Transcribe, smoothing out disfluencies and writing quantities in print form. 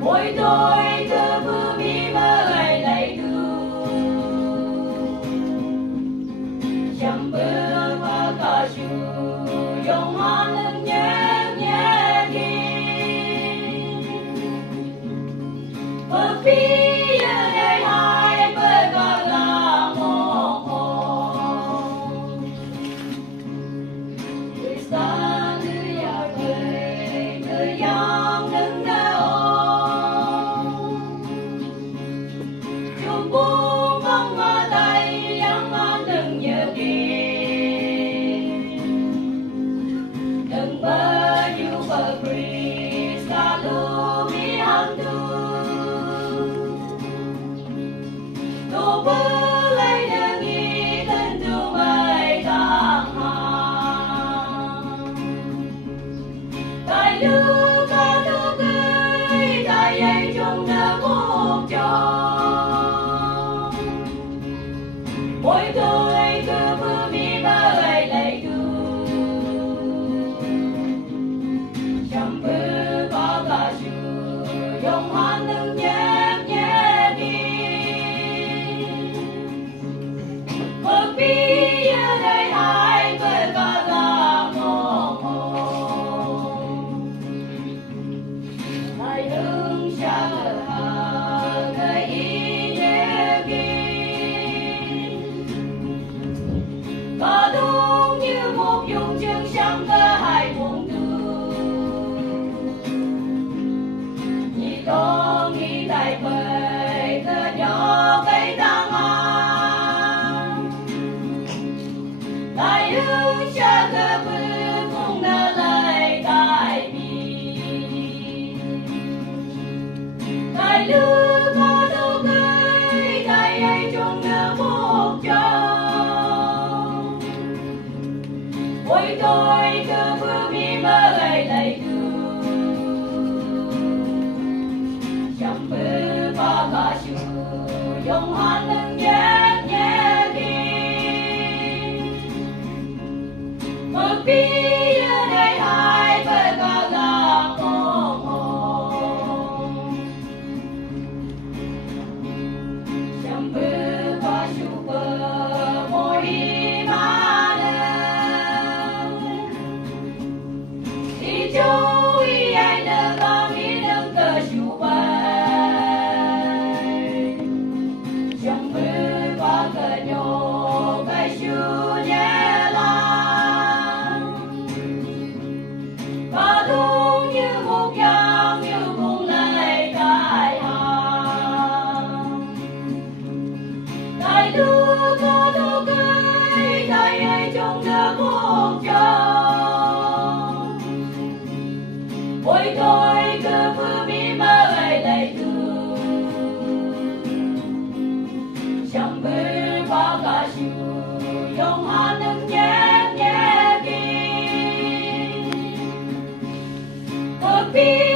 mỗi tối cứ vừa mi mơ ai lại đưa chẳng bước qua cả chu dòng hoa nâng nhẹ nhẹ đi bờ phía đây hai bờ cả là mồ người xa người nhà về người yang nâng đau buông bóng hoa tay yang an đừng nhớ đi đừng bơ như bờ Chris ta lưu mi hàng tu bơ lấy đừng nghĩ thân tu mây càng hàng tại lưu ca tu cười tại ấy chung đã một chỗ mỗi tối cứ vừa mi mơ ai lại đưa chẳng bước có cả chu dòng hoa nâng nhẹ nhẹ đi bờ phía đây hai bờ cả là mồ hai hướng xa hà người ý nhẹ đi có đúng như một dung chương sáng cơ hai muôn đường nhị to nghĩ tại bề cơ nhỏ cây tăng an tại hướng xa cơ bư cũng đã lại tại bi tại lưu có đâu cây tại ấy chung đã một chỗ mỗi tối cứ vừa mi mơ ai lại đưa chẳng bước qua cả chu dòng hoa nâng nhẹ nhẹ đi bờ phía đây hai bờ cả là chẳng bước qua chu bờ mỗi chú ý ai nỡ có mi nâng cờ chú bay chẳng bước qua cờ nhô cái chú nhẹ lang có đúng như một dòng như cùng này tại hàng tại lưu có đâu cây tại ấy trong đỡ một chỗ mỗi tối cứ vừa mi mơ ai lại đưa chẳng bước qua cả chu dòng hoa nâng nhẹ nhẹ đi bờ phía